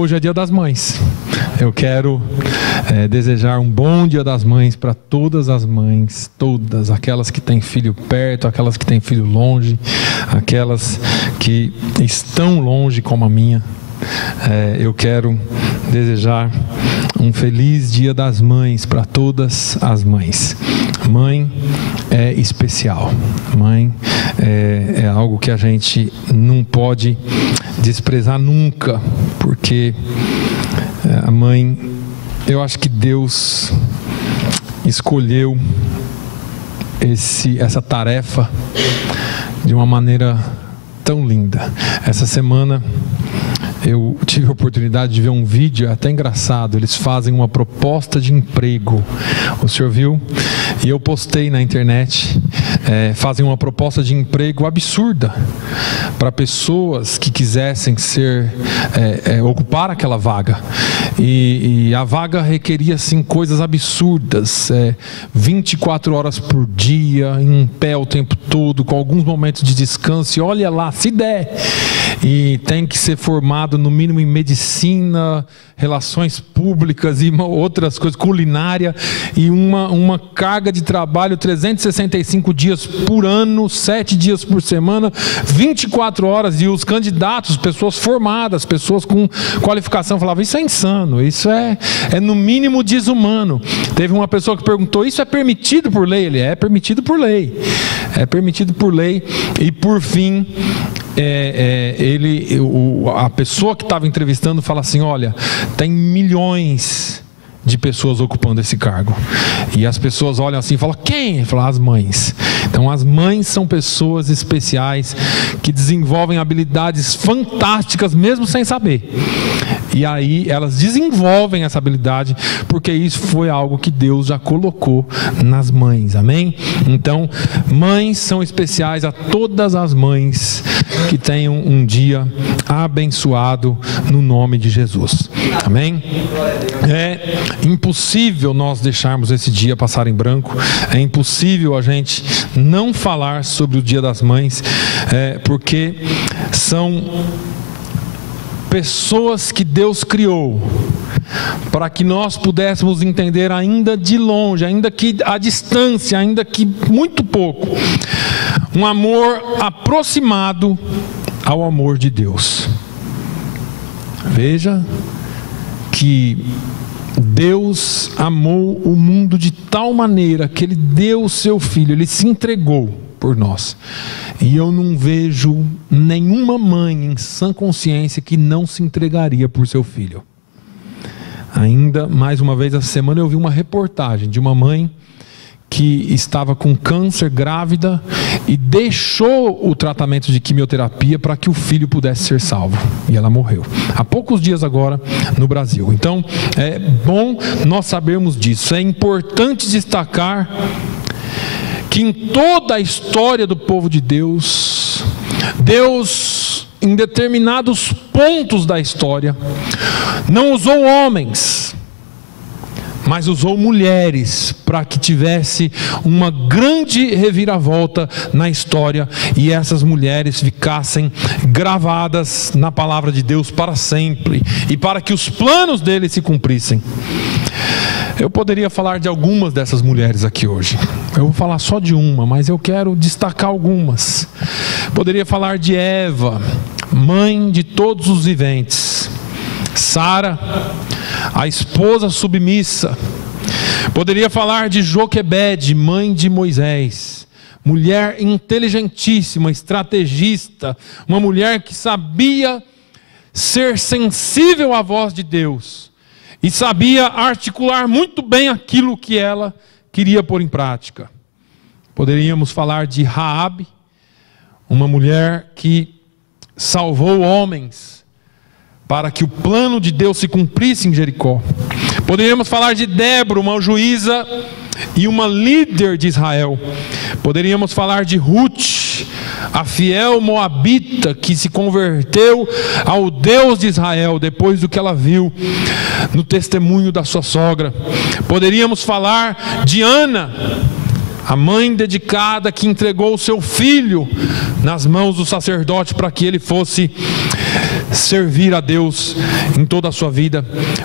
Hoje é Dia das Mães. Eu quero desejar um bom Dia das Mães para todas as mães, todas, aquelas que têm filho perto, aquelas que têm filho longe, aquelas que estão longe como a minha. Eu quero desejar um feliz Dia das Mães para todas as mães. Mãe é especial. Mãe é algo que a gente não pode desprezar nunca, porque a mãe, eu acho que Deus escolheu essa tarefa de uma maneira tão linda. Essa semana eu tive a oportunidade de ver um vídeo, é até engraçado. Eles fazem uma proposta de emprego. O senhor viu? E eu postei na internet. Fazem uma proposta de emprego absurda para pessoas que quisessem ocupar aquela vaga. E a vaga requeria assim, coisas absurdas. 24 horas por dia, em pé o tempo todo, com alguns momentos de descanso. E olha lá, se der. E tem que ser formado no mínimo em medicina, relações públicas e outras coisas, culinária, e uma carga de trabalho 365 dias por ano, 7 dias por semana, 24 horas, e os candidatos, pessoas formadas, pessoas com qualificação, falavam: isso é insano, isso é no mínimo desumano. Teve uma pessoa que perguntou: isso é permitido por lei? Ele: é permitido por lei, é permitido por lei. E por fim, a pessoa que estava entrevistando fala assim: olha, tem milhões de pessoas ocupando esse cargo. E as pessoas olham assim e falam: quem? Ele fala: as mães. Então as mães são pessoas especiais que desenvolvem habilidades fantásticas mesmo sem saber. E aí elas desenvolvem essa habilidade porque isso foi algo que Deus já colocou nas mães, amém? Então, mães são especiais, a todas as mães que tenham um dia abençoado no nome de Jesus, amém? É impossível nós deixarmos esse dia passar em branco, é impossível a gente não falar sobre o Dia das Mães, porque são pessoas que Deus criou para que nós pudéssemos entender ainda de longe, ainda que à distância, ainda que muito pouco, um amor aproximado ao amor de Deus. Veja que Deus amou o mundo de tal maneira que Ele deu o seu Filho, Ele se entregou por nós. E eu não vejo nenhuma mãe em sã consciência que não se entregaria por seu filho. Ainda, mais uma vez, essa semana eu vi uma reportagem de uma mãe que estava com câncer, grávida, e deixou o tratamento de quimioterapia para que o filho pudesse ser salvo. E ela morreu. Há poucos dias agora no Brasil. Então, é bom nós sabermos disso. É importante destacar que em toda a história do povo de Deus, Deus, em determinados pontos da história, não usou homens, mas usou mulheres para que tivesse uma grande reviravolta na história e essas mulheres ficassem gravadas na palavra de Deus para sempre e para que os planos dele se cumprissem. Eu poderia falar de algumas dessas mulheres aqui hoje. Eu vou falar só de uma, mas eu quero destacar algumas. Poderia falar de Eva, mãe de todos os viventes. Sara, a esposa submissa. Poderia falar de Joquebede, mãe de Moisés. Mulher inteligentíssima, estrategista. Uma mulher que sabia ser sensível à voz de Deus. E sabia articular muito bem aquilo que ela queria pôr em prática. Poderíamos falar de Raabe, uma mulher que salvou homens para que o plano de Deus se cumprisse em Jericó. Poderíamos falar de Débora, uma juíza e uma líder de Israel. Poderíamos falar de Ruth, a fiel moabita que se converteu ao Deus de Israel depois do que ela viu no testemunho da sua sogra. Poderíamos falar de Ana, a mãe dedicada que entregou o seu filho nas mãos do sacerdote para que ele fosse servir a Deus em toda a sua vida.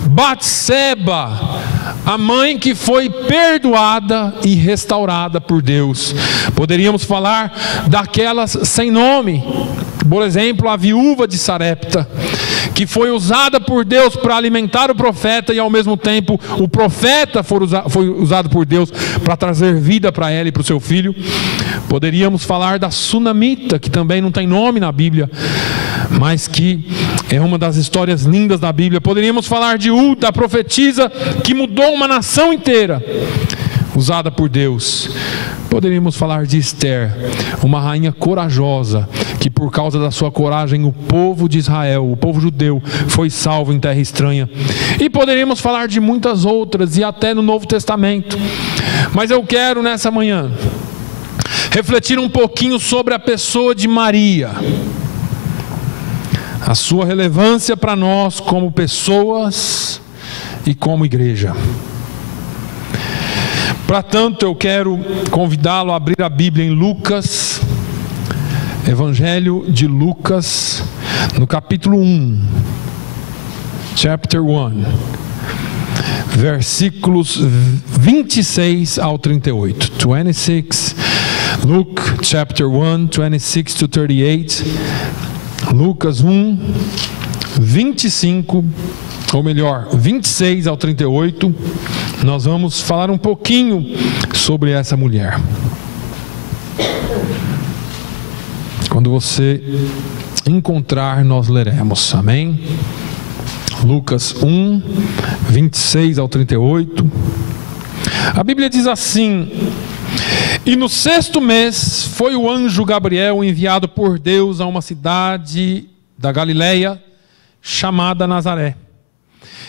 Batseba, a mãe que foi perdoada e restaurada por Deus. Poderíamos falar daquelas sem nome, por exemplo, a viúva de Sarepta, que foi usada por Deus para alimentar o profeta, e ao mesmo tempo o profeta foi usado por Deus para trazer vida para ela e para o seu filho. Poderíamos falar da sunamita, que também não tem nome na Bíblia, mas que é uma das histórias lindas da Bíblia. Poderíamos falar de Uta, a profetisa que mudou uma nação inteira, usada por Deus. Poderíamos falar de Esther, uma rainha corajosa, que por causa da sua coragem o povo de Israel, o povo judeu, foi salvo em terra estranha. E poderíamos falar de muitas outras, e até no Novo Testamento. Mas eu quero nessa manhã refletir um pouquinho sobre a pessoa de Maria, a sua relevância para nós como pessoas e como igreja. Para tanto, eu quero convidá-lo a abrir a Bíblia em Lucas, Evangelho de Lucas, no capítulo 1, chapter 1, versículos 26 ao 38. 26, Luke chapter 1, 26 to 38. Lucas 1, 25, ou melhor, 26 ao 38, nós vamos falar um pouquinho sobre essa mulher. Quando você encontrar, nós leremos, amém? Lucas 1, 26 ao 38. A Bíblia diz assim: e no 6º mês foi o anjo Gabriel enviado por Deus a uma cidade da Galileia chamada Nazaré.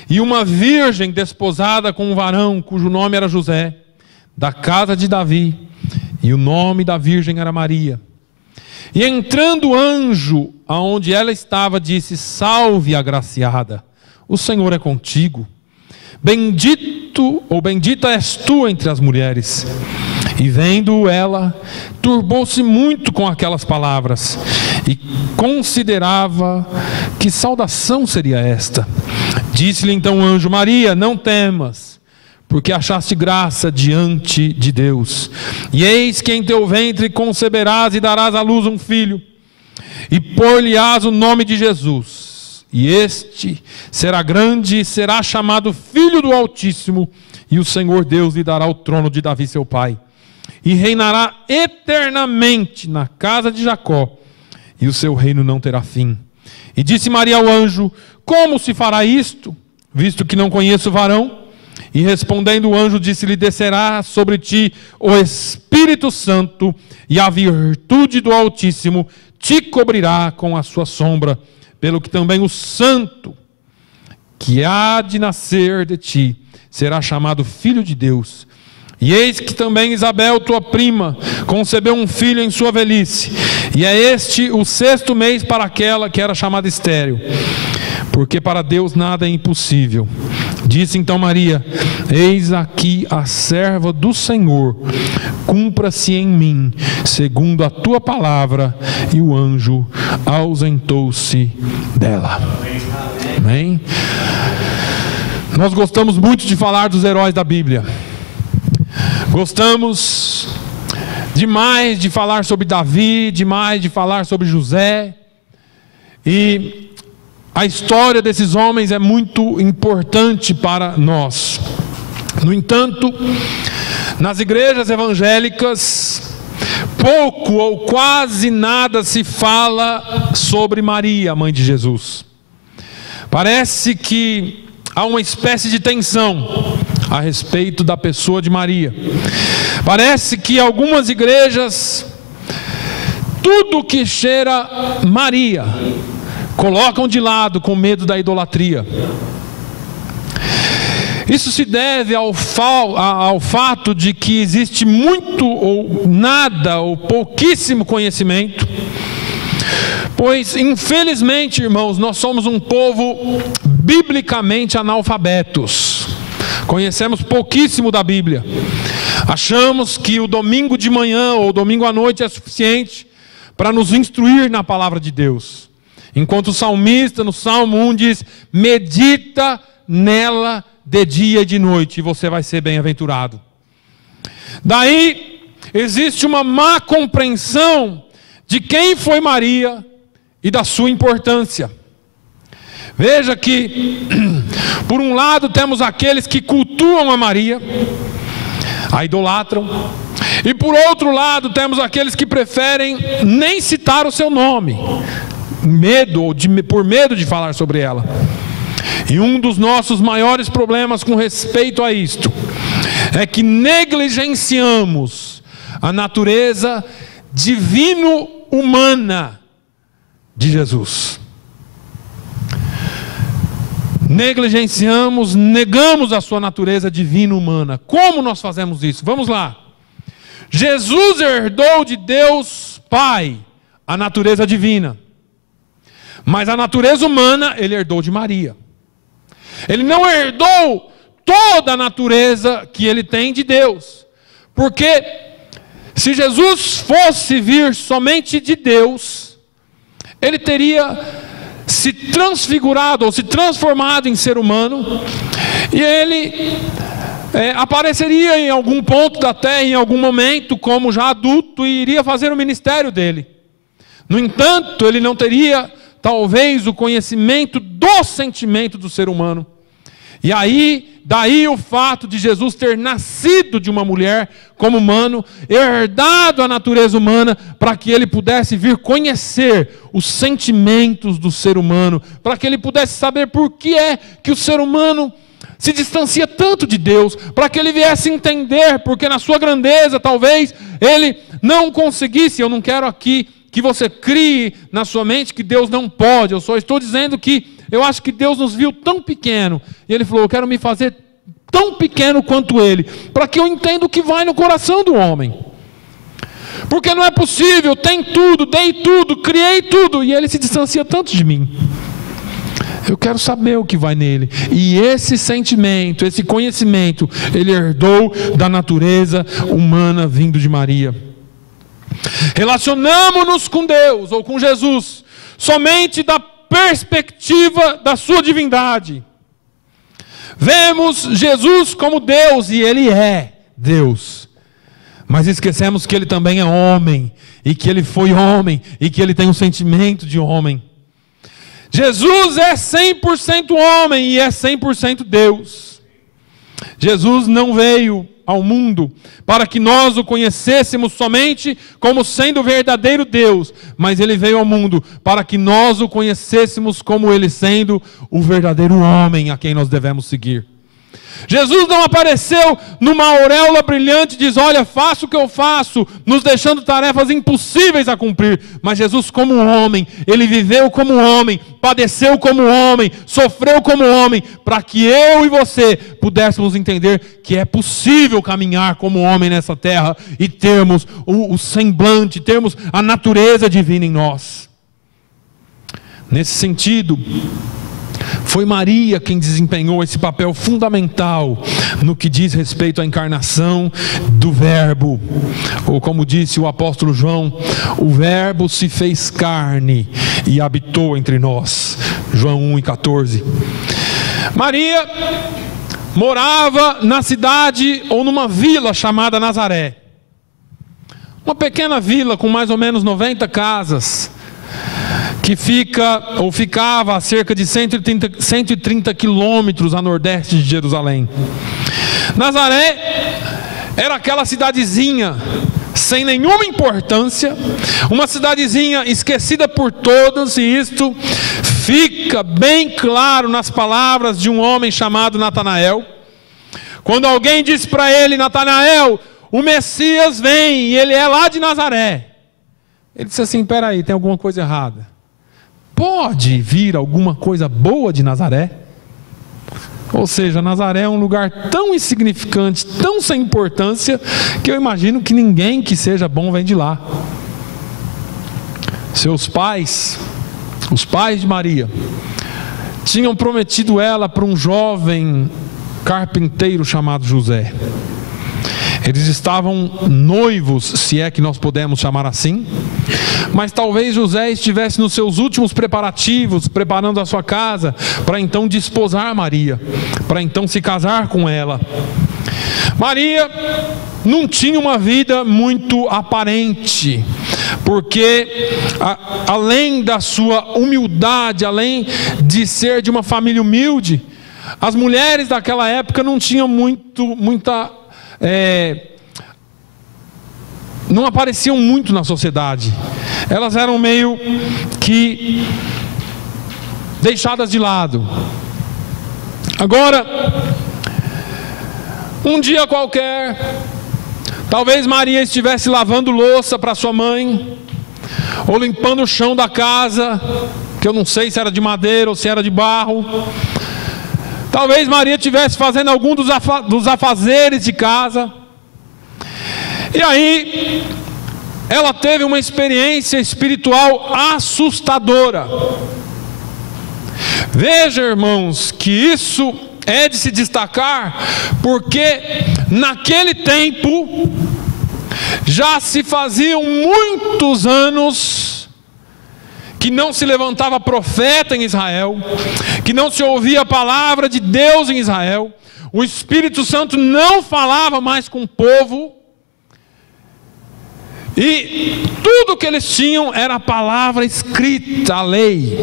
E uma virgem desposada com um varão cujo nome era José, da casa de Davi, e o nome da virgem era Maria. E entrando o anjo aonde ela estava, disse: salve, agraciada, o Senhor é contigo. Bendito ou bendita és tu entre as mulheres. E vendo ela, turbou-se muito com aquelas palavras, e considerava que saudação seria esta. Disse-lhe então o anjo: Maria, não temas, porque achaste graça diante de Deus. E eis que em teu ventre conceberás e darás à luz um filho, e pôr-lhe-ás o nome de Jesus. E este será grande e será chamado Filho do Altíssimo, e o Senhor Deus lhe dará o trono de Davi seu pai. E reinará eternamente na casa de Jacó, e o seu reino não terá fim. E disse Maria ao anjo: como se fará isto, visto que não conheço varão? E respondendo o anjo, disse-lhe: descerá sobre ti o Espírito Santo, e a virtude do Altíssimo te cobrirá com a sua sombra, pelo que também o santo que há de nascer de ti será chamado Filho de Deus. E eis que também Isabel, tua prima, concebeu um filho em sua velhice, e é este o 6º mês para aquela que era chamada estéril, porque para Deus nada é impossível. Disse então Maria: eis aqui a serva do Senhor, cumpra-se em mim segundo a tua palavra. E o anjo ausentou-se dela. Amém? Nós gostamos muito de falar dos heróis da Bíblia. Gostamos demais de falar sobre Davi, demais de falar sobre José. E a história desses homens é muito importante para nós. No entanto, nas igrejas evangélicas, pouco ou quase nada se fala sobre Maria, mãe de Jesus. Parece que há uma espécie de tensão a respeito da pessoa de Maria. Parece que algumas igrejas, tudo que cheira Maria, colocam de lado com medo da idolatria. Isso se deve ao fato de que existe muito ou nada ou pouquíssimo conhecimento. Pois, infelizmente, irmãos, nós somos um povo biblicamente analfabetos. Conhecemos pouquíssimo da Bíblia. Achamos que o domingo de manhã ou domingo à noite é suficiente para nos instruir na palavra de Deus. Enquanto o salmista no Salmo 1 diz: medita nela de dia e de noite, e você vai ser bem-aventurado. Daí existe uma má compreensão de quem foi Maria e da sua importância. Veja que, por um lado, temos aqueles que cultuam a Maria, a idolatram, e por outro lado, temos aqueles que preferem nem citar o seu nome, por medo de falar sobre ela. E um dos nossos maiores problemas com respeito a isto é que negligenciamos a natureza divino-humana de Jesus. Negligenciamos, negamos a sua natureza divino-humana. Como nós fazemos isso? Vamos lá. Jesus herdou de Deus Pai a natureza divina, mas a natureza humana ele herdou de Maria. Ele não herdou toda a natureza que ele tem de Deus, porque se Jesus fosse vir somente de Deus, ele teria se transfigurado ou se transformado em ser humano, e ele apareceria em algum ponto da terra, em algum momento, como já adulto, e iria fazer o ministério dele. No entanto, ele não teria, talvez, o conhecimento do sentimento do ser humano. E aí, daí o fato de Jesus ter nascido de uma mulher como humano, herdado a natureza humana, para que ele pudesse vir conhecer os sentimentos do ser humano, para que ele pudesse saber por que é que o ser humano se distancia tanto de Deus, para que ele viesse entender, porque na sua grandeza talvez ele não conseguisse. Eu não quero aqui que você crie na sua mente que Deus não pode, eu só estou dizendo que eu acho que Deus nos viu tão pequeno, e ele falou: eu quero me fazer tão pequeno quanto ele, para que eu entenda o que vai no coração do homem. Porque não é possível, tem tudo, dei tudo, criei tudo, e ele se distancia tanto de mim. Eu quero saber o que vai nele. E esse sentimento, esse conhecimento, ele herdou da natureza humana vindo de Maria. Relacionamos-nos com Deus ou com Jesus somente da perspectiva da sua divindade. Vemos Jesus como Deus, e ele é Deus, mas esquecemos que ele também é homem, e que ele foi homem, e que ele tem um sentimento de homem. Jesus é 100% homem e é 100% Deus. Jesus não veio ao mundo para que nós o conhecêssemos somente como sendo o verdadeiro Deus, mas ele veio ao mundo para que nós o conhecêssemos como ele sendo o verdadeiro homem a quem nós devemos seguir. Jesus não apareceu numa auréola brilhante e diz: olha, faço o que eu faço, nos deixando tarefas impossíveis a cumprir. Mas Jesus, como homem, ele viveu como homem, padeceu como homem, sofreu como homem, para que eu e você pudéssemos entender que é possível caminhar como homem nessa terra e termos o semblante, termos a natureza divina em nós. Nesse sentido, foi Maria quem desempenhou esse papel fundamental no que diz respeito à encarnação do Verbo. Ou como disse o apóstolo João: o Verbo se fez carne e habitou entre nós. João 1:14. Maria morava na cidade ou numa vila chamada Nazaré. Uma pequena vila com mais ou menos 90 casas, que ficava a cerca de 130 quilômetros a nordeste de Jerusalém. Nazaré era aquela cidadezinha sem nenhuma importância, uma cidadezinha esquecida por todos, e isto fica bem claro nas palavras de um homem chamado Natanael. Quando alguém diz para ele: Natanael, o Messias vem, e ele é lá de Nazaré. Ele disse assim: espera aí, tem alguma coisa errada. Pode vir alguma coisa boa de Nazaré? Ou seja, Nazaré é um lugar tão insignificante, tão sem importância, que eu imagino que ninguém que seja bom vem de lá. Seus pais, os pais de Maria, tinham prometido ela para um jovem carpinteiro chamado José. Eles estavam noivos, se é que nós podemos chamar assim. Mas talvez José estivesse nos seus últimos preparativos, preparando a sua casa, para então desposar Maria, para então se casar com ela. Maria não tinha uma vida muito aparente, porque além da sua humildade, além de ser de uma família humilde, as mulheres daquela época não tinham não apareciam muito na sociedade. Elas eram meio que deixadas de lado. Agora, um dia qualquer, talvez Maria estivesse lavando louça para sua mãe, ou limpando o chão da casa, que eu não sei se era de madeira ou se era de barro. Talvez Maria estivesse fazendo algum dos afazeres de casa. E aí, ela teve uma experiência espiritual assustadora. Veja, irmãos, que isso é de se destacar, porque naquele tempo já se faziam muitos anos que não se levantava profeta em Israel, que não se ouvia a palavra de Deus em Israel, o Espírito Santo não falava mais com o povo, e tudo que eles tinham era a palavra escrita, a lei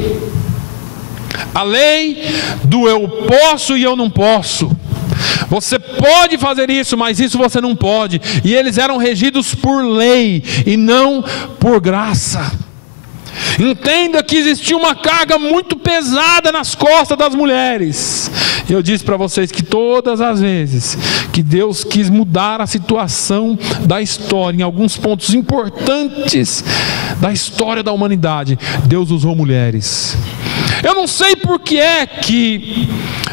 do eu posso e eu não posso. Você pode fazer isso, mas isso você não pode. E eles eram regidos por lei e não por graça. Entenda que existia uma carga muito pesada nas costas das mulheres. Eu disse para vocês que todas as vezes que Deus quis mudar a situação da história, em alguns pontos importantes da história da humanidade, Deus usou mulheres. Eu não sei por que é que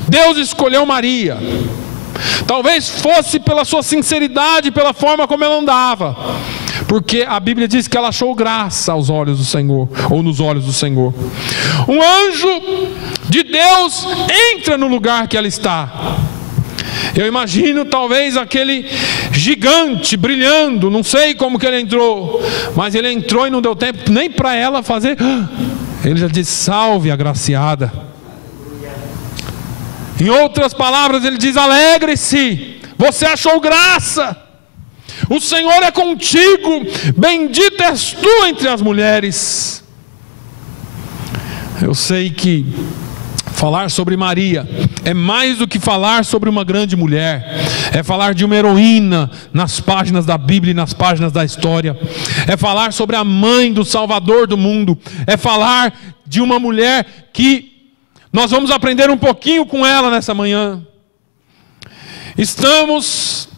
Deus escolheu Maria. Talvez fosse pela sua sinceridade, pela forma como ela andava, porque a Bíblia diz que ela achou graça aos olhos do Senhor, ou nos olhos do Senhor. Um anjo de Deus entra no lugar que ela está. Eu imagino talvez aquele gigante brilhando, não sei como que ele entrou, mas ele entrou e não deu tempo nem para ela fazer. Ele já disse: salve, agraciada. Em outras palavras, ele diz: alegre-se, você achou graça, o Senhor é contigo, bendita és tu entre as mulheres. Eu sei que falar sobre Maria é mais do que falar sobre uma grande mulher, é falar de uma heroína nas páginas da Bíblia e nas páginas da história, é falar sobre a mãe do Salvador do mundo, é falar de uma mulher que nós vamos aprender um pouquinho com ela nessa manhã. Estamos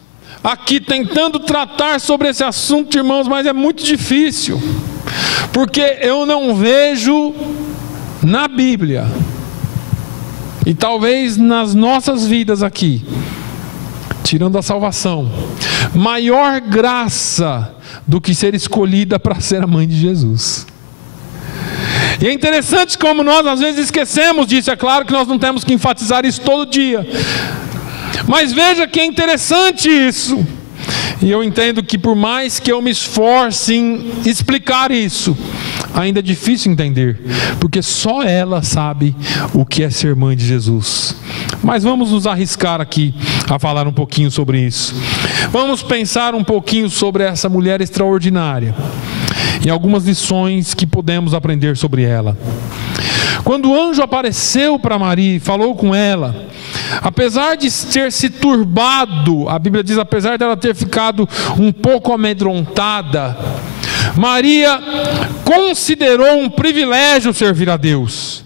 aqui tentando tratar sobre esse assunto, irmãos, mas é muito difícil, porque eu não vejo na Bíblia, e talvez nas nossas vidas aqui, tirando a salvação, maior graça do que ser escolhida para ser a mãe de Jesus. E é interessante como nós às vezes esquecemos disso. É claro que nós não temos que enfatizar isso todo dia, mas veja que é interessante isso. E eu entendo que por mais que eu me esforce em explicar isso, ainda é difícil entender, porque só ela sabe o que é ser mãe de Jesus. Mas vamos nos arriscar aqui a falar um pouquinho sobre isso. Vamos pensar um pouquinho sobre essa mulher extraordinária e algumas lições que podemos aprender sobre ela. Quando o anjo apareceu para Maria e falou com ela, apesar de ter se turbado, a Bíblia diz, apesar dela ter ficado um pouco amedrontada, Maria considerou um privilégio servir a Deus,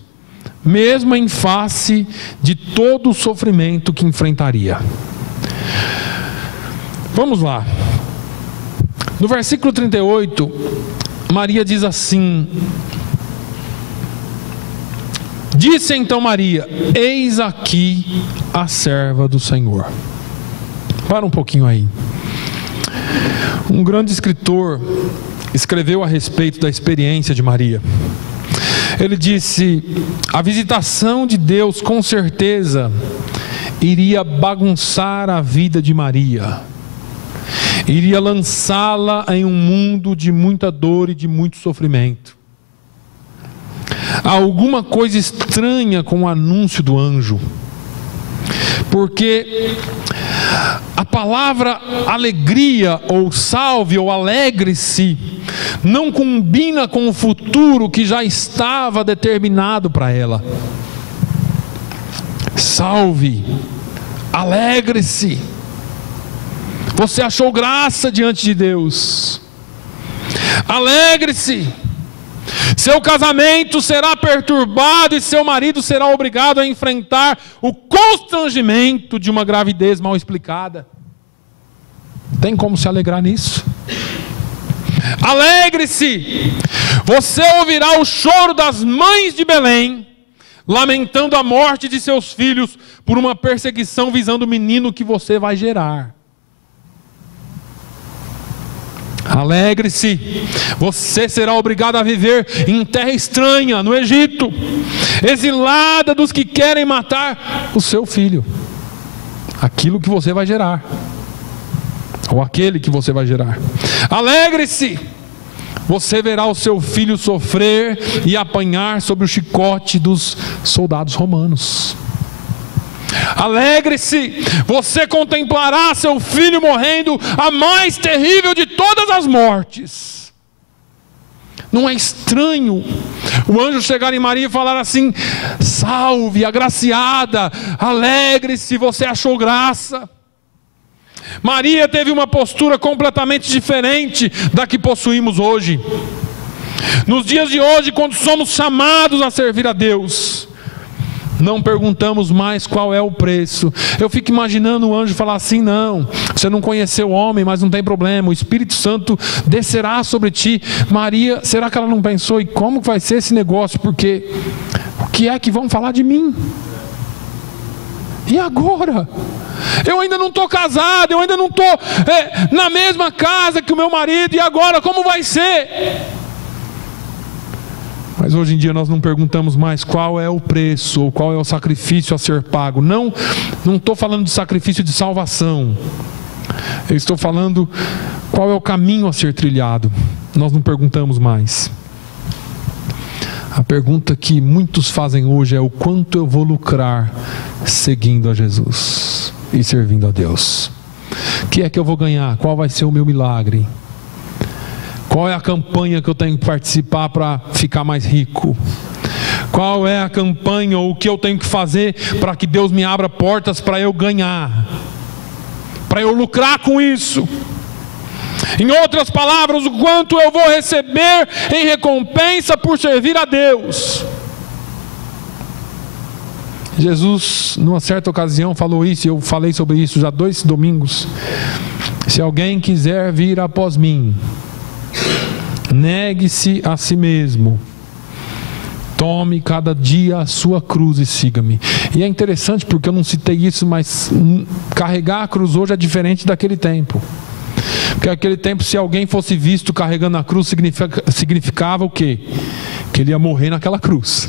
mesmo em face de todo o sofrimento que enfrentaria. Vamos lá. No versículo 38, Maria diz assim: disse então Maria: eis aqui a serva do Senhor. Para um pouquinho aí. Um grande escritor escreveu a respeito da experiência de Maria. Ele disse: a visitação de Deus com certeza iria bagunçar a vida de Maria. iria lançá-la em um mundo de muita dor e de muito sofrimento. Há alguma coisa estranha com o anúncio do anjo, porque a palavra alegria, ou salve, ou alegre-se, não combina com o futuro que já estava determinado para ela. Salve, alegre-se, você achou graça diante de Deus. Alegre-se, seu casamento será perturbado e seu marido será obrigado a enfrentar o constrangimento de uma gravidez mal explicada. Tem como se alegrar nisso? Alegre-se, você ouvirá o choro das mães de Belém, lamentando a morte de seus filhos por uma perseguição visando o menino que você vai gerar. Alegre-se, você será obrigado a viver em terra estranha, no Egito, exilada dos que querem matar o seu filho, aquilo que você vai gerar, ou aquele que você vai gerar. Alegre-se, você verá o seu filho sofrer e apanhar sob o chicote dos soldados romanos. Alegre-se, você contemplará seu filho morrendo a mais terrível de todas as mortes. Não é estranho o anjo chegar em Maria e falar assim: salve, agraciada, alegre-se, você achou graça. Maria teve uma postura completamente diferente da que possuímos hoje. Nos dias de hoje, quando somos chamados a servir a Deus, não perguntamos mais qual é o preço. Eu fico imaginando o anjo falar assim: não, você não conheceu o homem, mas não tem problema, o Espírito Santo descerá sobre ti. Maria, será que ela não pensou, e como vai ser esse negócio? Porque o que é que vão falar de mim? E agora? Eu ainda não estou casado, eu ainda não estou na mesma casa que o meu marido, e agora como vai ser? Mas hoje em dia nós não perguntamos mais qual é o preço, ou qual é o sacrifício a ser pago. Não estou falando de sacrifício de salvação. Eu estou falando qual é o caminho a ser trilhado. Nós não perguntamos mais. A pergunta que muitos fazem hoje é: o quanto eu vou lucrar seguindo a Jesus e servindo a Deus? O que é que eu vou ganhar? Qual vai ser o meu milagre? Qual é a campanha que eu tenho que participar para ficar mais rico? Qual é a campanha ou o que eu tenho que fazer para que Deus me abra portas para eu ganhar? Para eu lucrar com isso? Em outras palavras, o quanto eu vou receber em recompensa por servir a Deus? Jesus, numa certa ocasião, falou isso, e eu falei sobre isso já 2 domingos. Se alguém quiser vir após mim, negue-se a si mesmo, tome cada dia a sua cruz e siga-me. E é interessante porque eu não citei isso, mas carregar a cruz hoje é diferente daquele tempo. Porque naquele tempo, se alguém fosse visto carregando a cruz, significava o quê? Que ele ia morrer naquela cruz.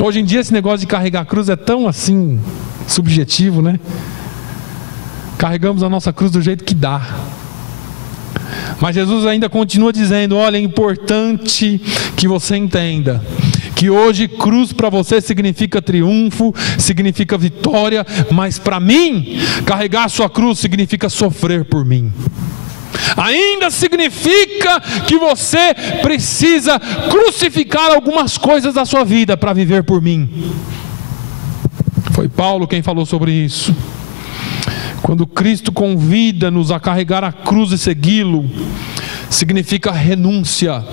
Hoje em dia esse negócio de carregar a cruz é tão assim subjetivo, né? Carregamos a nossa cruz do jeito que dá. Mas Jesus ainda continua dizendo: olha, é importante que você entenda que hoje cruz para você significa triunfo, significa vitória, mas para mim, carregar a sua cruz significa sofrer por mim. Ainda significa que você precisa crucificar algumas coisas da sua vida para viver por mim. Foi Paulo quem falou sobre isso. Quando Cristo convida-nos a carregar a cruz e segui-lo, significa renúncia.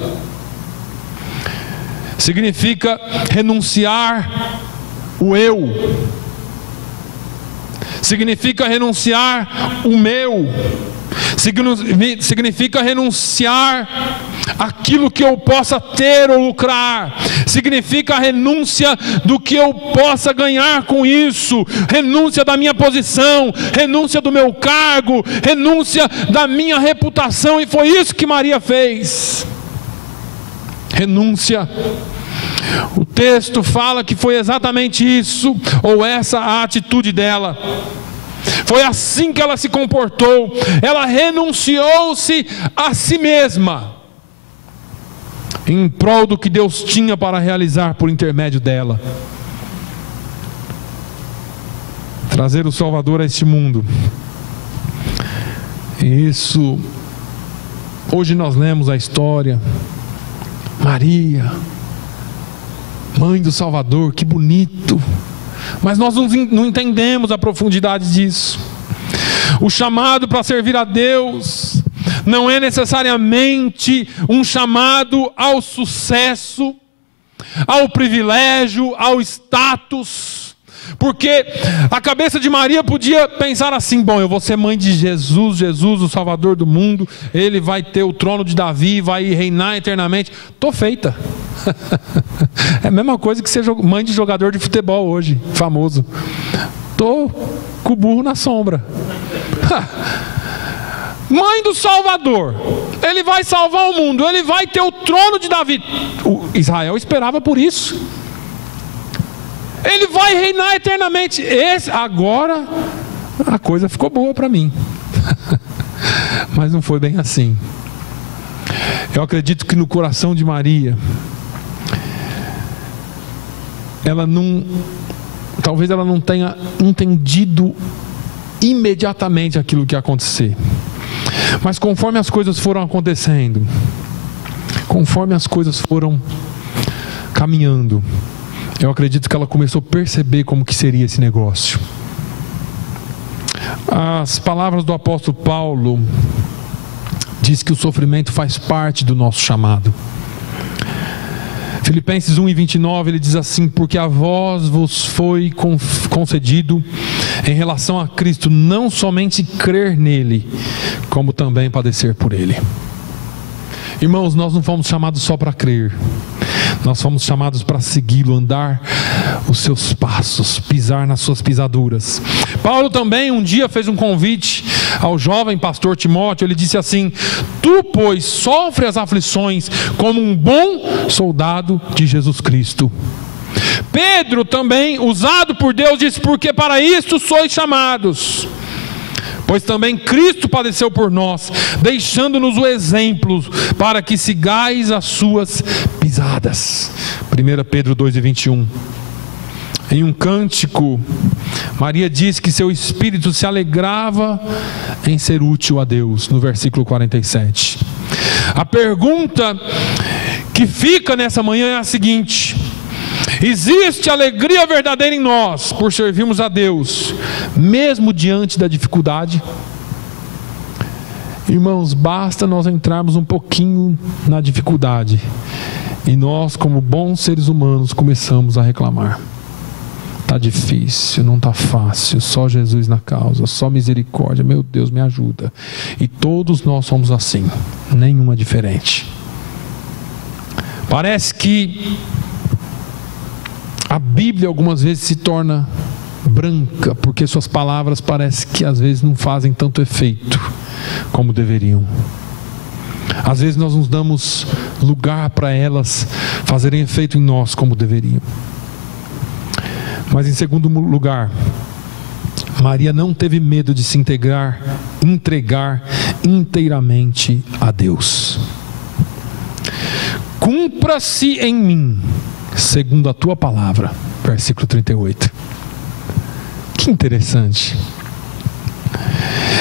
Significa renunciar o eu. Significa renunciar o meu. Significa renunciar aquilo que eu possa ter ou lucrar. Significa a renúncia do que eu possa ganhar com isso. Renúncia da minha posição, renúncia do meu cargo, renúncia da minha reputação. E foi isso que Maria fez. Renúncia. O texto fala que foi exatamente isso, ou essa a atitude dela. Foi assim que ela se comportou. Ela renunciou-se a si mesma, em prol do que Deus tinha para realizar por intermédio dela. Trazer o Salvador a este mundo. E isso, hoje nós lemos a história. Maria, mãe do Salvador, que bonito. Mas nós não entendemos a profundidade disso. O chamado para servir a Deus não é necessariamente um chamado ao sucesso, ao privilégio, ao status. Porque a cabeça de Maria podia pensar assim: bom, eu vou ser mãe de Jesus, Jesus, o Salvador do mundo, ele vai ter o trono de Davi, vai reinar eternamente. Estou feita. É a mesma coisa que ser mãe de jogador de futebol hoje, famoso. Estou com o burro na sombra. Mãe do Salvador, ele vai salvar o mundo, ele vai ter o trono de Davi. O Israel esperava por isso. Ele vai reinar eternamente. Agora a coisa ficou boa para mim. Mas não foi bem assim. Eu acredito que no coração de Maria, talvez ela não tenha entendido imediatamente aquilo que ia acontecer. Mas conforme as coisas foram acontecendo, conforme as coisas foram caminhando, eu acredito que ela começou a perceber como que seria esse negócio. As palavras do apóstolo Paulo diz que o sofrimento faz parte do nosso chamado. Filipenses 1:29, ele diz assim: porque a vós vos foi concedido em relação a Cristo não somente crer nele, como também padecer por ele. Irmãos, nós não fomos chamados só para crer, nós fomos chamados para segui-lo, andar os seus passos, pisar nas suas pisaduras. Paulo também um dia fez um convite ao jovem pastor Timóteo. Ele disse assim: tu, pois, sofre as aflições como um bom soldado de Jesus Cristo. Pedro também, usado por Deus, disse: porque para isto sois chamados, pois também Cristo padeceu por nós, deixando-nos o exemplo para que sigais as suas pisadas. 1 Pedro 2:21. Em um cântico, Maria diz que seu espírito se alegrava em ser útil a Deus, no versículo 47. A pergunta que fica nessa manhã é a seguinte: existe alegria verdadeira em nós por servirmos a Deus, mesmo diante da dificuldade? Irmãos, basta nós entrarmos um pouquinho na dificuldade e nós, como bons seres humanos, começamos a reclamar. Está difícil, não está fácil, só Jesus na causa, só misericórdia, meu Deus, me ajuda. E todos nós somos assim, nenhuma diferente. Parece que a Bíblia algumas vezes se torna branca, porque suas palavras parecem que às vezes não fazem tanto efeito como deveriam. Às vezes nós não damos lugar para elas fazerem efeito em nós como deveriam. Mas em segundo lugar, Maria não teve medo de se entregar inteiramente a Deus. Cumpra-se em mim segundo a tua palavra, versículo 38. Que interessante.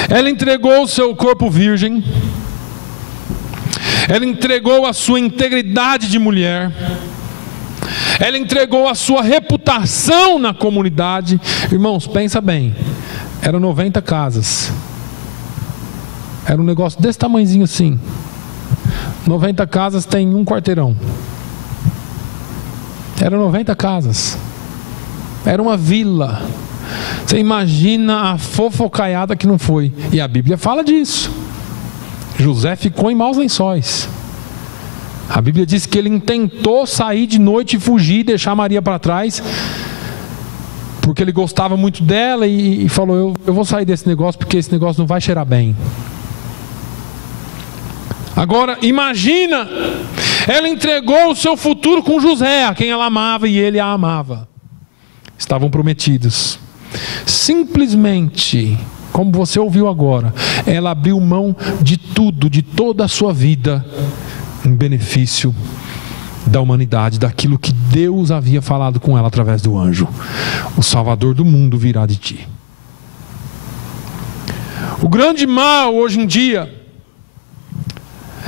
Ela entregou o seu corpo virgem, ela entregou a sua integridade de mulher, ela entregou a sua reputação na comunidade. Irmãos, pensa bem, eram 90 casas, era um negócio desse tamanhozinho assim. 90 casas tem um quarteirão. Eram 90 casas, era uma vila. Você imagina a fofocaiada que não foi. E a Bíblia fala disso. José ficou em maus lençóis. A Bíblia diz que ele intentou sair de noite e fugir, deixar Maria para trás, porque ele gostava muito dela e falou: eu vou sair desse negócio, porque esse negócio não vai cheirar bem. Agora imagina, ela entregou o seu futuro com José, a quem ela amava, e ele a amava. Estavam prometidos. Simplesmente, como você ouviu agora, ela abriu mão de tudo, de toda a sua vida, em benefício da humanidade, daquilo que Deus havia falado com ela através do anjo: o Salvador do mundo virá de ti. O grande mal hoje em dia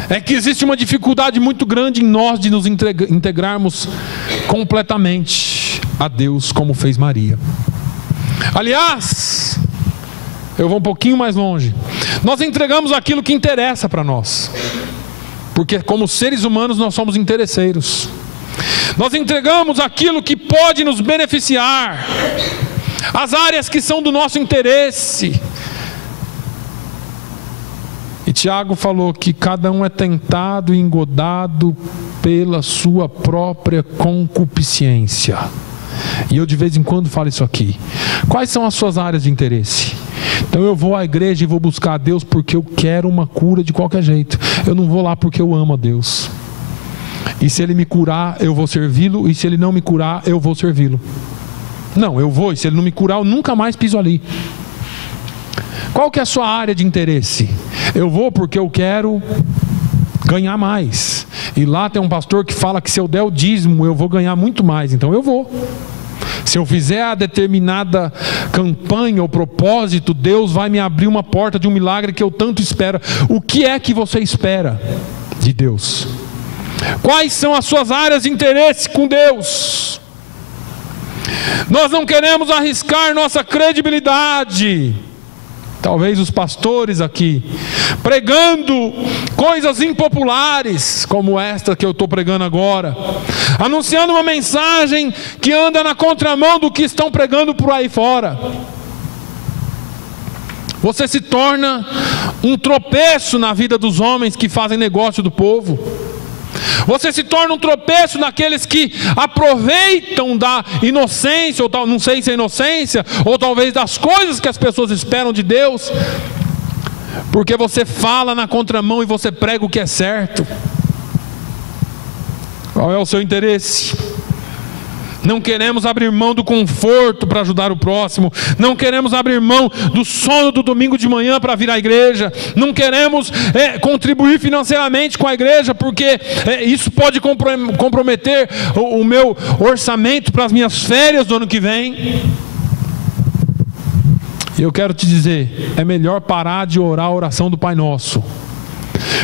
é que existe uma dificuldade muito grande em nós de nos integrarmos completamente a Deus, como fez Maria. Aliás, eu vou um pouquinho mais longe. Nós entregamos aquilo que interessa para nós, porque como seres humanos nós somos interesseiros. Nós entregamos aquilo que pode nos beneficiar, as áreas que são do nosso interesse. E Tiago falou que cada um é tentado e engodado pela sua própria concupiscência. E eu de vez em quando falo isso aqui. Quais são as suas áreas de interesse? Então eu vou à igreja e vou buscar a Deus porque eu quero uma cura de qualquer jeito. Eu não vou lá porque eu amo a Deus. E se Ele me curar, eu vou servi-lo. E se Ele não me curar, eu vou servi-lo. Não, eu vou. E se Ele não me curar, eu nunca mais piso ali. Qual que é a sua área de interesse? Eu vou porque eu quero ganhar mais. E lá tem um pastor que fala que se eu der o dízimo, eu vou ganhar muito mais. Então eu vou. Se eu fizer a determinada campanha ou propósito, Deus vai me abrir uma porta de um milagre que eu tanto espero. O que é que você espera de Deus? Quais são as suas áreas de interesse com Deus? Nós não queremos arriscar nossa credibilidade. Talvez os pastores aqui, pregando coisas impopulares, como esta que eu estou pregando agora, anunciando uma mensagem que anda na contramão do que estão pregando por aí fora. Você se torna um tropeço na vida dos homens que fazem negócio do povo. Você se torna um tropeço naqueles que aproveitam da inocência, ou não sei se é inocência, ou talvez das coisas que as pessoas esperam de Deus, porque você fala na contramão e você prega o que é certo. Qual é o seu interesse? Não queremos abrir mão do conforto para ajudar o próximo. Não queremos abrir mão do sono do domingo de manhã para vir à igreja. Não queremos contribuir financeiramente com a igreja, porque isso pode comprometer o meu orçamento para as minhas férias do ano que vem. Eu quero te dizer, é melhor parar de orar a oração do Pai Nosso.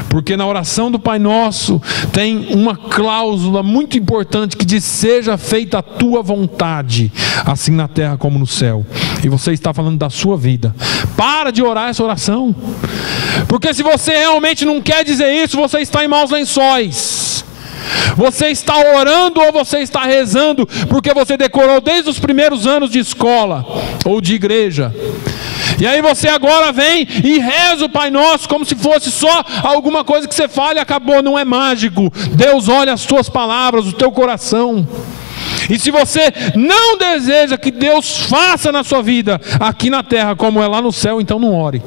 Porque na oração do Pai Nosso tem uma cláusula muito importante que diz: seja feita a tua vontade, assim na terra como no céu. E você está falando da sua vida. Para de orar essa oração, porque se você realmente não quer dizer isso, você está em maus lençóis. Você está orando ou você está rezando porque você decorou desde os primeiros anos de escola ou de igreja. E aí você agora vem e reza o Pai Nosso como se fosse só alguma coisa que você fala e acabou. Não é mágico. Deus olha as tuas palavras, o teu coração. E se você não deseja que Deus faça na sua vida aqui na terra como é lá no céu, então não ore,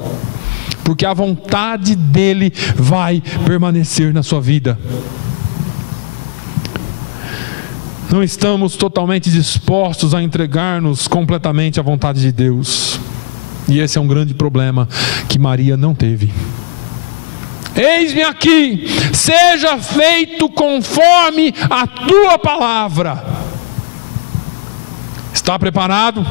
porque a vontade dele vai permanecer na sua vida. Não estamos totalmente dispostos a entregar-nos completamente à vontade de Deus. E esse é um grande problema que Maria não teve. Eis-me aqui, seja feito conforme a tua palavra. Está preparado?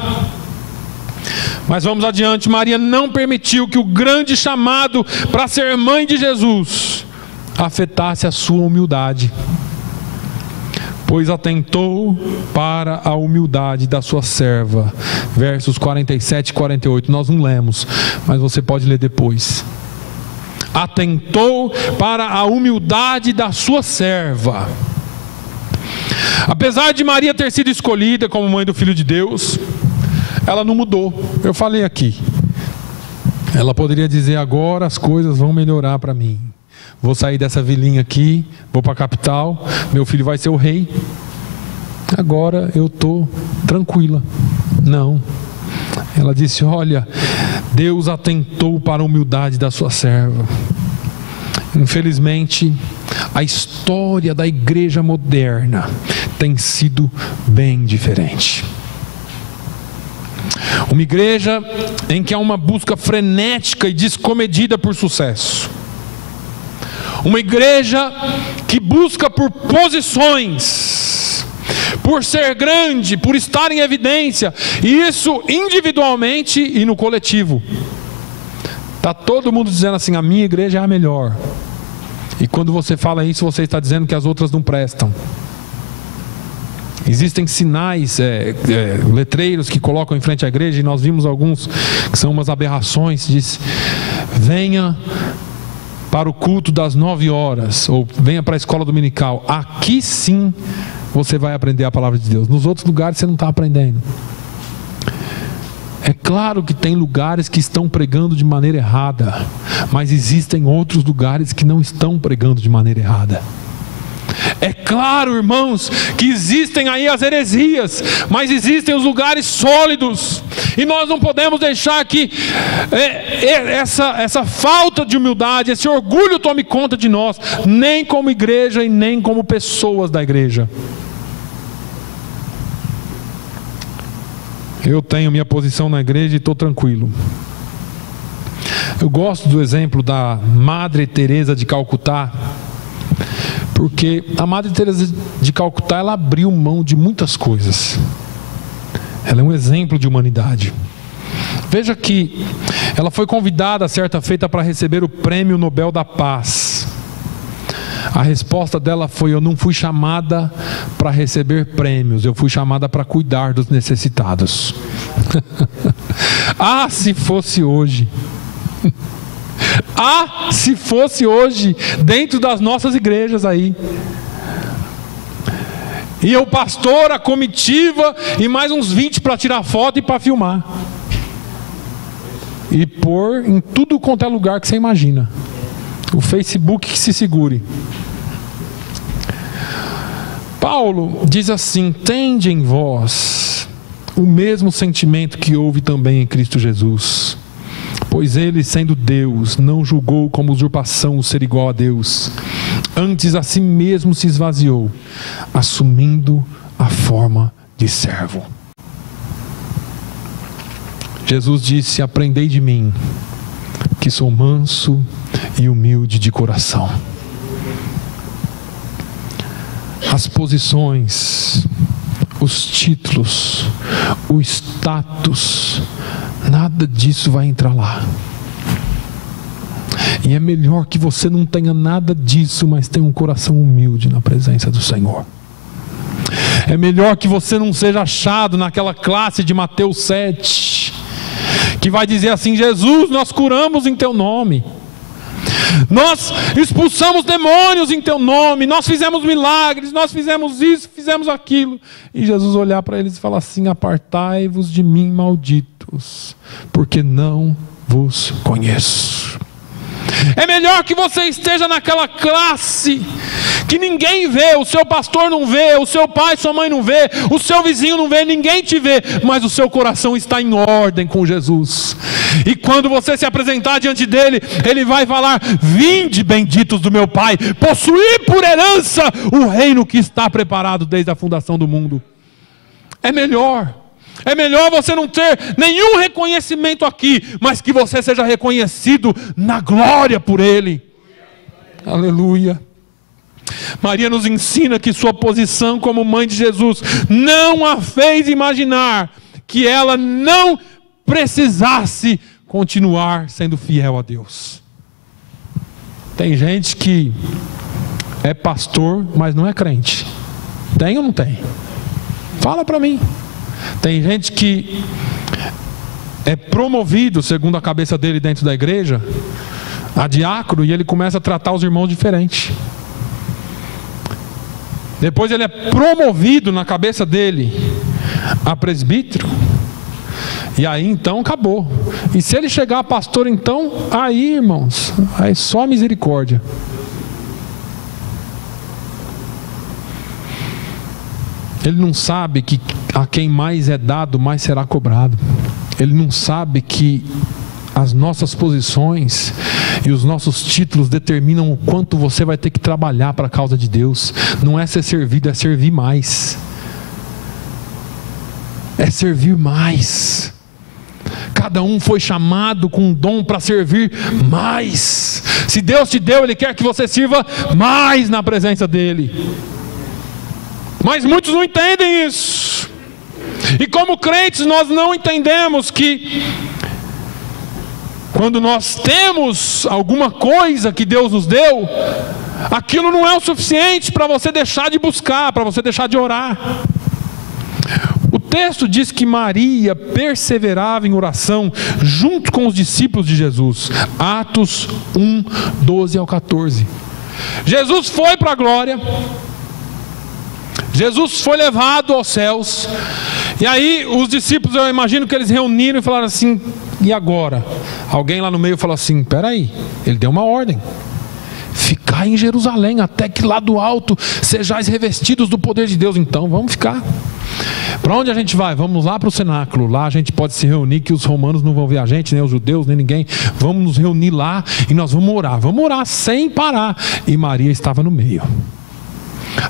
Mas vamos adiante. Maria não permitiu que o grande chamado para ser mãe de Jesus afetasse a sua humildade, pois atentou para a humildade da sua serva. Versos 47 e 48, nós não lemos, mas você pode ler depois. Atentou para a humildade da sua serva. Apesar de Maria ter sido escolhida como mãe do Filho de Deus, ela não mudou. Eu falei aqui, ela poderia dizer: agora as coisas vão melhorar para mim. Vou sair dessa vilinha aqui, vou para a capital, meu filho vai ser o rei. Agora eu estou tranquila. Não. Ela disse: olha, Deus atentou para a humildade da sua serva. Infelizmente, a história da igreja moderna tem sido bem diferente. Uma igreja em que há uma busca frenética e descomedida por sucesso. Uma igreja que busca por posições, por ser grande, por estar em evidência, e isso individualmente e no coletivo. Está todo mundo dizendo assim: a minha igreja é a melhor. E quando você fala isso, você está dizendo que as outras não prestam. Existem sinais, letreiros que colocam em frente à igreja, e nós vimos alguns que são umas aberrações. Diz: venha para o culto das 9 horas, ou venha para a escola dominical. Aqui sim você vai aprender a palavra de Deus. Nos outros lugares você não está aprendendo. É claro que tem lugares que estão pregando de maneira errada, mas existem outros lugares que não estão pregando de maneira errada. É claro, irmãos, que existem aí as heresias, mas existem os lugares sólidos, e nós não podemos deixar que essa falta de humildade, esse orgulho tome conta de nós, nem como igreja e nem como pessoas da igreja. Eu tenho minha posição na igreja e estou tranquilo. Eu gosto do exemplo da Madre Teresa de Calcutá, porque a Madre Teresa de Calcutá, ela abriu mão de muitas coisas. Ela é um exemplo de humanidade. Veja que ela foi convidada certa feita para receber o Prêmio Nobel da Paz. A resposta dela foi: eu não fui chamada para receber prêmios, eu fui chamada para cuidar dos necessitados. Ah, se fosse hoje! Ah, se fosse hoje, dentro das nossas igrejas aí. E o pastor, a comitiva, e mais uns 20 para tirar foto e para filmar. E pôr em tudo quanto é lugar que você imagina. O Facebook que se segure. Paulo diz assim: tende em vós o mesmo sentimento que houve também em Cristo Jesus. Pois ele, sendo Deus, não julgou como usurpação o ser igual a Deus. Antes a si mesmo se esvaziou, assumindo a forma de servo. Jesus disse: aprendei de mim, que sou manso e humilde de coração. As posições, os títulos, o status, nada disso vai entrar lá. E é melhor que você não tenha nada disso, mas tenha um coração humilde na presença do Senhor. É melhor que você não seja achado naquela classe de Mateus 7, que vai dizer assim: Jesus, nós curamos em teu nome, nós expulsamos demônios em teu nome, nós fizemos milagres, nós fizemos isso, fizemos aquilo. E Jesus olhar para eles e falar assim: apartai-vos de mim, malditos, porque não vos conheço. É melhor que você esteja naquela classe que ninguém vê, o seu pastor não vê, o seu pai, sua mãe não vê, o seu vizinho não vê, ninguém te vê, mas o seu coração está em ordem com Jesus. E quando você se apresentar diante dele, ele vai falar: vinde, benditos do meu Pai, possuir por herança o reino que está preparado desde a fundação do mundo. É melhor você não ter nenhum reconhecimento aqui, mas que você seja reconhecido na glória por ele. Aleluia. Maria nos ensina que sua posição como mãe de Jesus não a fez imaginar que ela não precisasse continuar sendo fiel a Deus. Tem gente que é pastor, mas não é crente. Tem ou não tem? Fala para mim. Tem gente que é promovido, segundo a cabeça dele dentro da igreja, a diácono, e ele começa a tratar os irmãos diferente. Depois ele é promovido na cabeça dele a presbítero, e aí então acabou. E se ele chegar a pastor, então, aí, irmãos, aí só misericórdia. Ele não sabe que a quem mais é dado, mais será cobrado. Ele não sabe que as nossas posições e os nossos títulos determinam o quanto você vai ter que trabalhar para a causa de Deus. Não é ser servido, é servir mais. É servir mais. Cada um foi chamado com um dom para servir mais. Se Deus te deu, Ele quer que você sirva mais na presença dEle. Mas muitos não entendem isso. E como crentes nós não entendemos que quando nós temos alguma coisa que Deus nos deu, aquilo não é o suficiente para você deixar de buscar, para você deixar de orar. O texto diz que Maria perseverava em oração junto com os discípulos de Jesus. Atos 1, 12 ao 14. Jesus foi para a glória. Jesus foi levado aos céus. E aí os discípulos, eu imagino que eles reuniram e falaram assim: e agora? Alguém lá no meio falou assim: espera aí, ele deu uma ordem: ficar em Jerusalém até que lá do alto sejais revestidos do poder de Deus. Então vamos ficar. Para onde a gente vai? Vamos lá para o cenáculo. Lá a gente pode se reunir, que os romanos não vão ver a gente, nem os judeus, nem ninguém. Vamos nos reunir lá e nós vamos orar sem parar. E Maria estava no meio.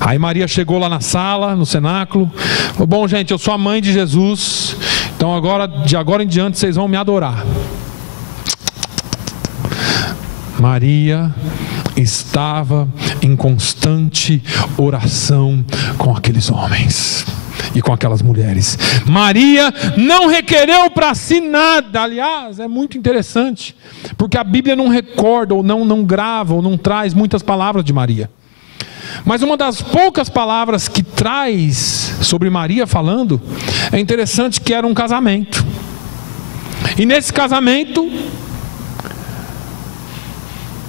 Aí Maria chegou lá na sala, no cenáculo. Falou: bom, gente, eu sou a mãe de Jesus, então agora, de agora em diante vocês vão me adorar. Maria estava em constante oração com aqueles homens e com aquelas mulheres. Maria não requereu para si nada. Aliás, é muito interessante, porque a Bíblia não recorda, ou não grava, ou não traz muitas palavras de Maria. Mas uma das poucas palavras que traz sobre Maria falando, é interessante, que era um casamento. E nesse casamento,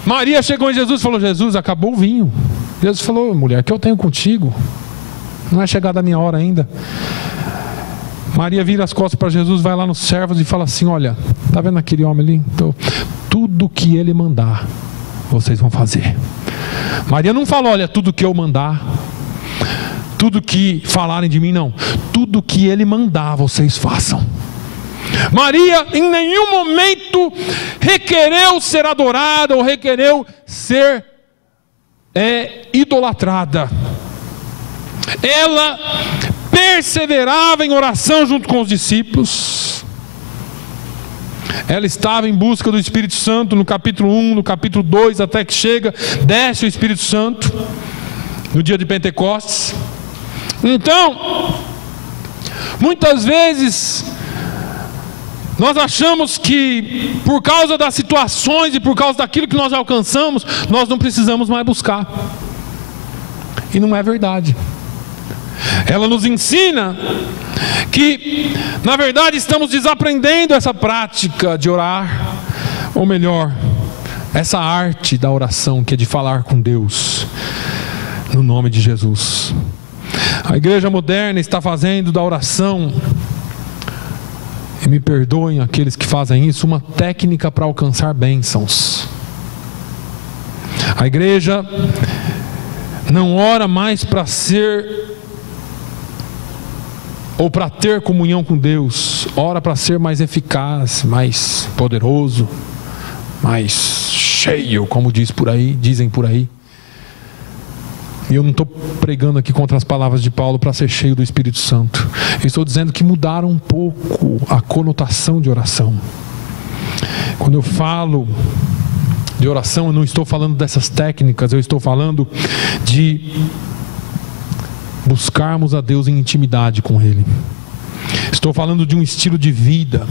Maria chegou em Jesus e falou: Jesus, acabou o vinho. Jesus falou: mulher, que eu tenho contigo? Não é chegada a minha hora ainda. Maria vira as costas para Jesus, vai lá nos servos e fala assim: olha, está vendo aquele homem ali? Então, tudo que ele mandar, vocês vão fazer. Maria não falou: olha, tudo que eu mandar, tudo que falarem de mim, não. Tudo que ele mandar, vocês façam. Maria em nenhum momento requereu ser adorada ou requereu ser idolatrada. Ela perseverava em oração junto com os discípulos. Ela estava em busca do Espírito Santo no capítulo 1, no capítulo 2, até que desce o Espírito Santo no dia de Pentecostes. Então, muitas vezes nós achamos que por causa das situações e por causa daquilo que nós alcançamos, nós não precisamos mais buscar. E não é verdade. Ela nos ensina que, na verdade, estamos desaprendendo essa prática de orar, ou melhor, essa arte da oração, que é de falar com Deus no nome de Jesus. A igreja moderna está fazendo da oração, e me perdoem aqueles que fazem isso, uma técnica para alcançar bênçãos. A igreja não ora mais para ser ou para ter comunhão com Deus, ora para ser mais eficaz, mais poderoso, mais cheio, como dizem por aí. E eu não estou pregando aqui contra as palavras de Paulo para ser cheio do Espírito Santo. Eu estou dizendo que mudaram um pouco a conotação de oração. Quando eu falo de oração, eu não estou falando dessas técnicas, eu estou falando de buscarmos a Deus em intimidade com Ele. Estou falando de um estilo de vida.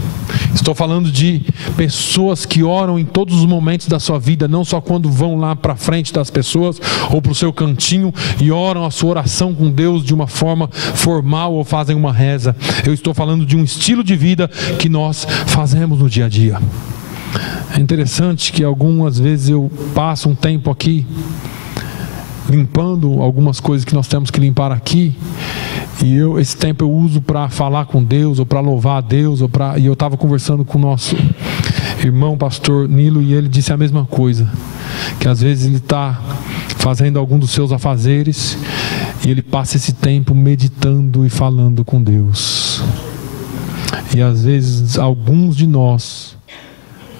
Estou falando de pessoas que oram em todos os momentos da sua vida, não só quando vão lá para frente das pessoas ou para o seu cantinho e oram a sua oração com Deus de uma forma formal ou fazem uma reza. Eu estou falando de um estilo de vida que nós fazemos no dia a dia. É interessante que algumas vezes eu passo um tempo aqui limpando algumas coisas que nós temos que limpar aqui, e esse tempo eu uso para falar com Deus, ou para louvar a Deus, e eu estava conversando com o nosso irmão pastor Nilo, e ele disse a mesma coisa, que às vezes ele está fazendo algum dos seus afazeres e ele passa esse tempo meditando e falando com Deus. E às vezes alguns de nós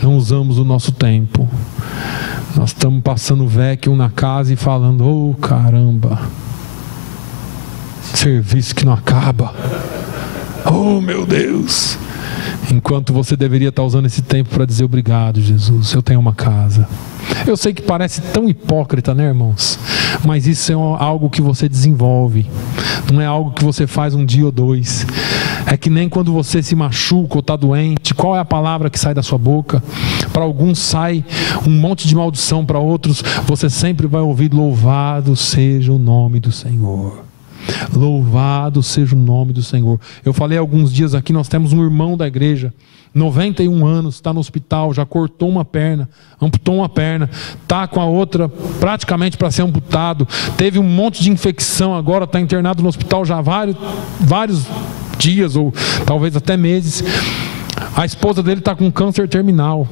não usamos o nosso tempo. Nós estamos passando vacuum na casa e falando: oh caramba, serviço que não acaba, oh meu Deus. enquanto você deveria estar usando esse tempo para dizer obrigado, Jesus, eu tenho uma casa. Eu sei que parece tão hipócrita, né, irmãos? Mas isso é algo que você desenvolve, não é algo que você faz um dia ou dois. É que nem quando você se machuca ou está doente, qual é a palavra que sai da sua boca? Para alguns sai um monte de maldição, para outros você sempre vai ouvir: louvado seja o nome do Senhor. Louvado seja o nome do Senhor. Eu falei há alguns dias aqui, nós temos um irmão da igreja, 91 anos, está no hospital, já cortou uma perna, amputou uma perna, está com a outra praticamente para ser amputado, teve um monte de infecção, agora está internado no hospital já há vários dias, ou talvez até meses. A esposa dele está com câncer terminal,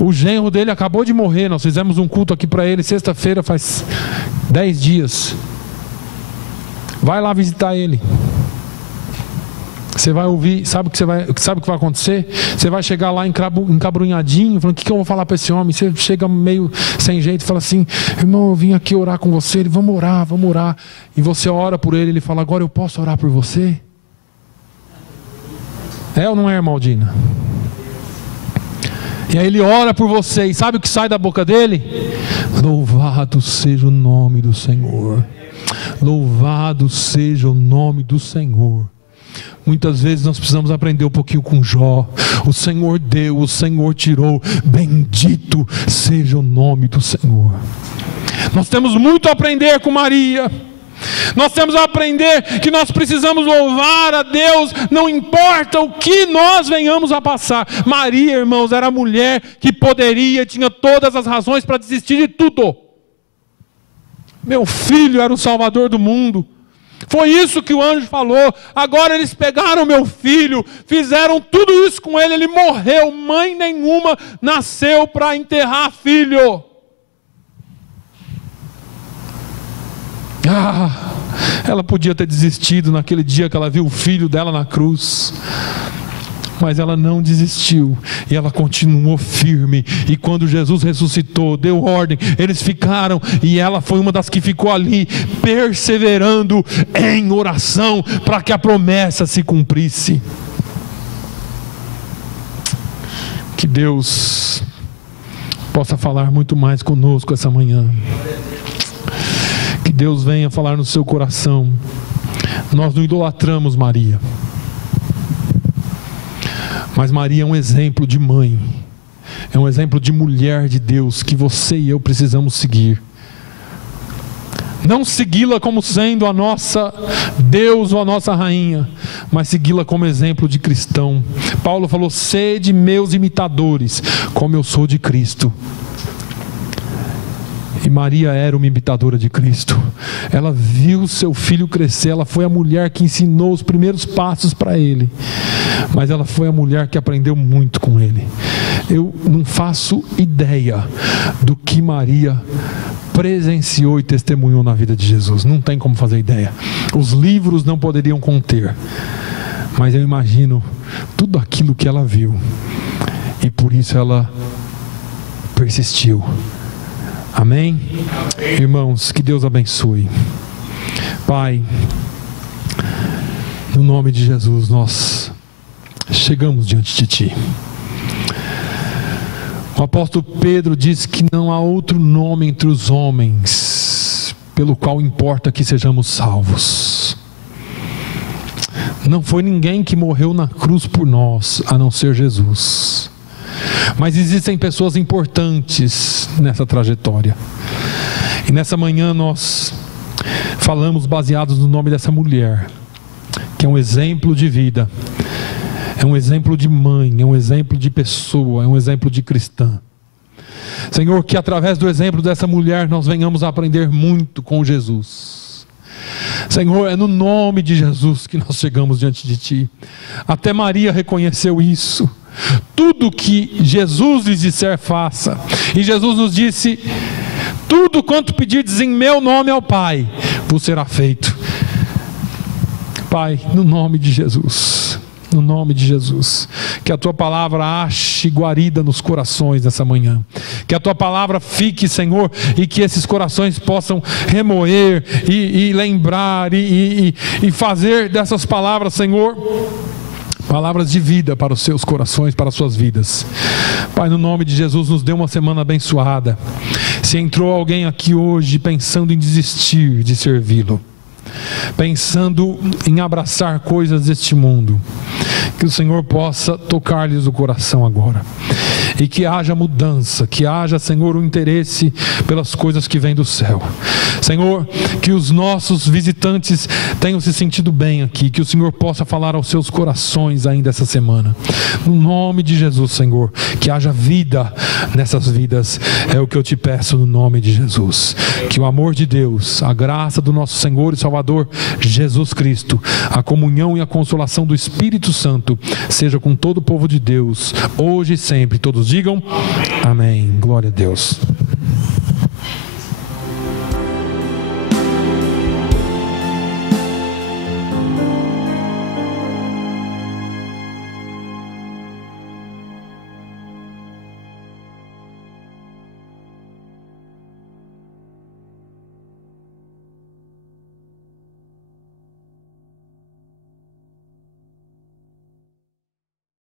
o genro dele acabou de morrer, nós fizemos um culto aqui para ele sexta-feira, faz 10 dias. Vai lá visitar ele. Você vai ouvir, sabe o que vai acontecer? Você vai chegar lá encabrunhadinho, falando: o que eu vou falar para esse homem? Você chega meio sem jeito e fala assim: irmão, eu vim aqui orar com você. Ele: vamos orar. E você ora por ele, ele fala: agora eu posso orar por você? É ou não é, irmã Aldina? E aí ele ora por você, e sabe o que sai da boca dele? Louvado seja o nome do Senhor. Louvado seja o nome do Senhor. Muitas vezes nós precisamos aprender um pouquinho com Jó. O Senhor deu, o Senhor tirou. Bendito seja o nome do Senhor. Nós temos muito a aprender com Maria. Nós temos a aprender que nós precisamos louvar a Deus, não importa o que nós venhamos a passar. Maria, irmãos, era a mulher que poderia, tinha todas as razões para desistir de tudo. Meu filho era o Salvador do mundo. Foi isso que o anjo falou. Agora eles pegaram meu filho, fizeram tudo isso com ele, ele morreu. Mãe nenhuma nasceu para enterrar filho. Ela podia ter desistido naquele dia que ela viu o filho dela na cruz. Mas ela não desistiu, e ela continuou firme. E quando Jesus ressuscitou, deu ordem, eles ficaram, e ela foi uma das que ficou ali, perseverando em oração, para que a promessa se cumprisse. Que Deus possa falar muito mais conosco essa manhã. Que Deus venha falar no seu coração. Nós não idolatramos Maria, mas Maria é um exemplo de mãe, é um exemplo de mulher de Deus, que você e eu precisamos seguir. Não segui-la como sendo a nossa Deus ou a nossa rainha, mas segui-la como exemplo de cristão. Paulo falou: sede meus imitadores, como eu sou de Cristo. E Maria era uma imitadora de Cristo. Ela viu seu filho crescer. Ela foi a mulher que ensinou os primeiros passos para ele. Mas ela foi a mulher que aprendeu muito com ele. Eu não faço ideia do que Maria presenciou e testemunhou na vida de Jesus. Não tem como fazer ideia. Os livros não poderiam conter. Mas eu imagino tudo aquilo que ela viu. E por isso ela persistiu. Amém? Irmãos, que Deus abençoe. Pai, no nome de Jesus, nós chegamos diante de Ti. O apóstolo Pedro diz que não há outro nome entre os homens pelo qual importa que sejamos salvos. Não foi ninguém que morreu na cruz por nós, a não ser Jesus. Mas existem pessoas importantes nessa trajetória. E nessa manhã nós falamos baseados no nome dessa mulher, que é um exemplo de vida, é um exemplo de mãe, é um exemplo de pessoa, é um exemplo de cristã. Senhor, que através do exemplo dessa mulher nós venhamos a aprender muito com Jesus. Senhor, é no nome de Jesus que nós chegamos diante de Ti. Até Maria reconheceu isso. Tudo que Jesus lhes disser, faça. E Jesus nos disse: tudo quanto pedirdes em meu nome ao Pai, vos será feito. Pai, no nome de Jesus, no nome de Jesus, que a Tua palavra ache guarida nos corações dessa manhã, que a Tua palavra fique, Senhor, e que esses corações possam remoer e lembrar e fazer dessas palavras, Senhor, palavras de vida para os seus corações, para as suas vidas. Pai, no nome de Jesus, nos dê uma semana abençoada. Se entrou alguém aqui hoje pensando em desistir de servi-lo, pensando em abraçar coisas deste mundo, que o Senhor possa tocar-lhes o coração agora, e que haja mudança, que haja, Senhor, um interesse pelas coisas que vêm do céu. Senhor, que os nossos visitantes tenham se sentido bem aqui, que o Senhor possa falar aos seus corações ainda essa semana. No nome de Jesus, Senhor, que haja vida nessas vidas, é o que eu te peço no nome de Jesus. Que o amor de Deus, a graça do nosso Senhor e Salvador Jesus Cristo, a comunhão e a consolação do Espírito Santo seja com todo o povo de Deus, hoje e sempre. Todos digam amém. Glória a Deus.